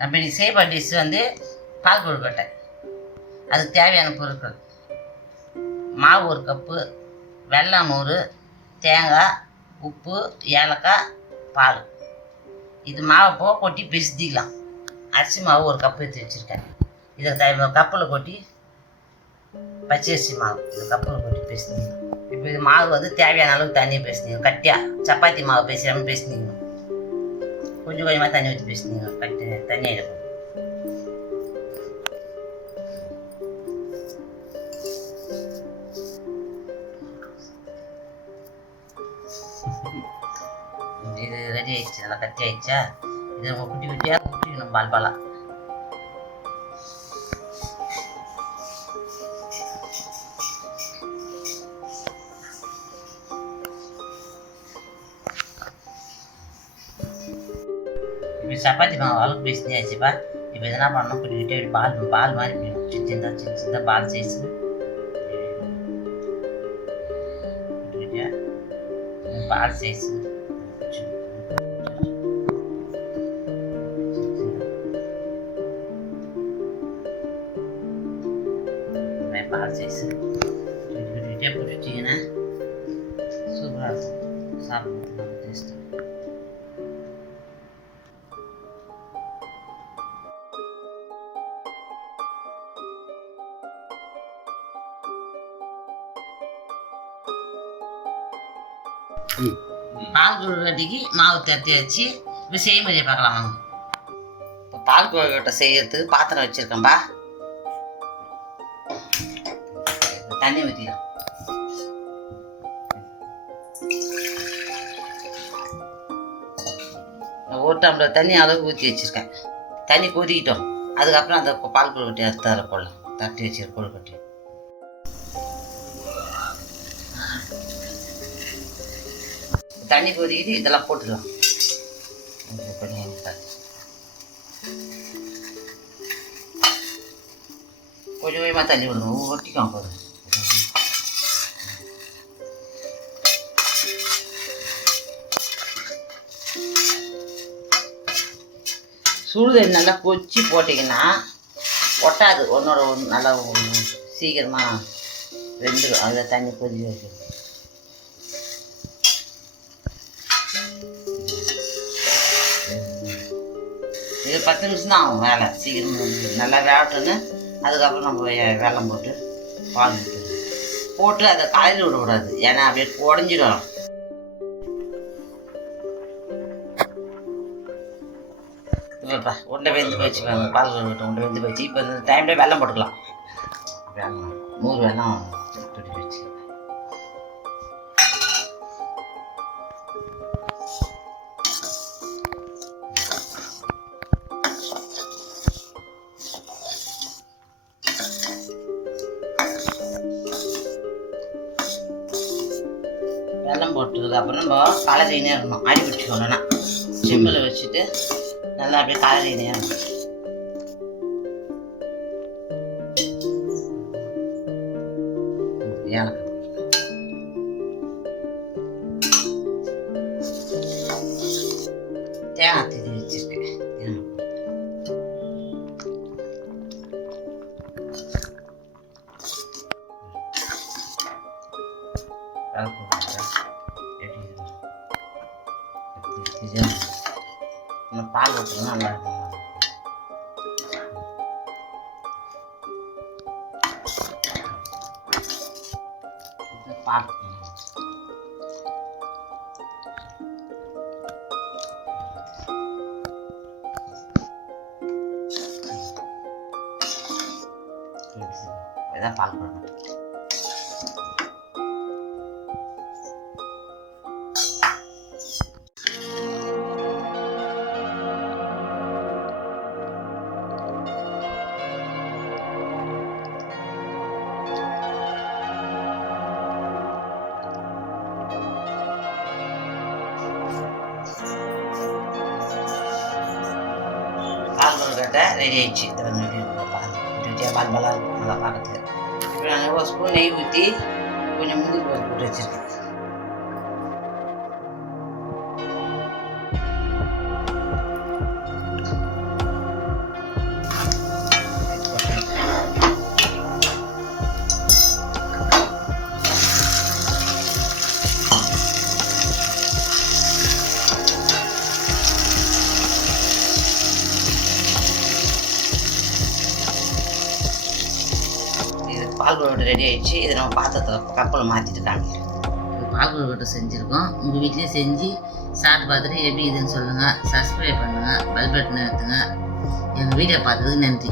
நம்ம இன்னைக்கு செய்ய டிஷ் வந்து பால் கொழுக்கட்டை. அதுக்கு தேவையான பொருட்கள்: மாவு 1 கப்பு, வெல்லம் 100, தேங்காய், உப்பு, ஏலக்காய், பால். இது மாவை கொட்டி பிசைஞ்சிக்கலாம். அரிசி மாவு 1 கப்பு எடுத்து வச்சுருக்கேன். இதை கப்பில் கொட்டி பச்சரிசி மாவு இந்த கப்பில் கொட்டி பிசைஞ்சிக்கலாம். இப்போ இது மாவு வந்து தேவையான அளவுக்கு தண்ணியை பிசைஞ்சிக்கணும். கட்டியாக சப்பாத்தி மாவு பிசையாமல் பிசைஞ்சிக்கணும். கொஞ்சம் கொஞ்சமாக தண்ணி ஊற்றி பிசைஞ்சிக்கணும். கட்டி தண்ணி எடுக்கணும். இது ரெடி ஆயிடுச்சு, நல்லா கட்டி ஆயிடுச்சா? இதை நம்ம குட்டி குட்டியாக குட்டிக்கணும் பால் பாலாக. இப்போ சப்பாத்தி மாவு அளவுக்கு பிசைஞ்சாச்சுப்பா. இப்போ என்ன பண்ணணும், குட்டி குட்டி பால் மாதிரி சின்ன சின்ன பால் சைஸு குட்டி குட்டியாக பால் சைஸு பால் சைஸு குட்டி குட்டியாக பிடிச்சிங்கன்னா சூப்பராக இருக்கும். சாப்பிட்றது நல்ல டேஸ்ட்டு. பால் கொழுக்கட்டைக்கு மாவு தட்டி வச்சு இப்போ செய்முறையை பார்க்கலாம் வாங்க. இப்போ பால் கொழுக்கட்டை செய்யறதுக்கு பாத்திரம் வச்சுருக்கேன்ப்பா. தண்ணி ஊற்றிக்கலாம். ஒரு டம்ளர் தண்ணி அளவு ஊற்றி வச்சுருக்கேன். தண்ணி கொதிக்கிட்டோம். அதுக்கப்புறம் அந்த பால் கொழுக்கட்டை எடுத்து அதில் போடலாம். தட்டி வச்சுருக்க கொழுக்கட்டை தண்ணி கொதிக்கிட்டு இதெல்லாம் போட்டுக்கலாம். கொஞ்சம் கொஞ்சமாக தண்ணி விடணும். ஒட்டிக்கும் போதும். சுடுதண்ணி நல்லா கொச்சி போட்டிங்கன்னா ஒட்டாது. ஒன்றோட ஒன்று நல்லா சீக்கிரமாக வெந்துடும். அதில் தண்ணி கொதி வைக்கணும். இது 10 நிமிஷம் தான் ஆகும் வேலை. சீக்கிரம் நல்லா வேகட்டுன்னு அதுக்கப்புறம் நம்ம வெல்லம் போட்டு பால் போட்டு அதை கலரி விடக்கூடாது. ஏன்னா அப்படியே உடஞ்சிடும். இல்லைப்பா உண்டை வெந்து போயிடுச்சு. பால் உண்டை வெந்து போயிடுச்சு. இப்போ இந்த டைமில் வெல்லம் போட்டுக்கலாம். வெல்லம் 100 வெல்லம் துடி போயிடுச்சு. வெல்லம் போட்டதுக்கப்புறம் நம்ம கலரினே இருக்கணும். அடி பிடிச்சிக்கணும்னா சிம்மில் வச்சுட்டு நல்லா அப்படியே கலரினே இருக்கணும். ஏலக்காய் தேங்காய் திரி வச்சுருக்கேன். பால் ஊற்றணும். நல்லா இருக்கும். பால் இதான் பால் கொழுக்கட்டை. பால் கொழுக்கட்டை ரெடி ஆயிடுச்சு. பால் பாலாக இருக்கும் நல்லா பார்க்கறதுக்கு. இப்போ நான் ஒரு ஸ்பூன் நெய் ஊற்றி கொஞ்சம் முந்திரி பருப்பு போட்டு வச்சுருக்கேன். பால் கொழுக்கட்டை ரெடி ஆகிடுச்சு. இதை நம்ம பாத்திரத்தில் கப்பில் மாற்றிட்டு காமிக்கிறேன். பால் கொழுக்கட்டை செஞ்சுருக்கோம். உங்கள் வீட்லேயே செஞ்சு சாப்பிட்டு பார்த்துட்டு எப்படி இதுன்னு சொல்லுங்கள். சப்ஸ்கிரைப் பண்ணுங்கள், பெல் பட்டனை ஏற்றுங்க. எங்கள் வீடியோ பார்த்ததுக்கு நன்றி.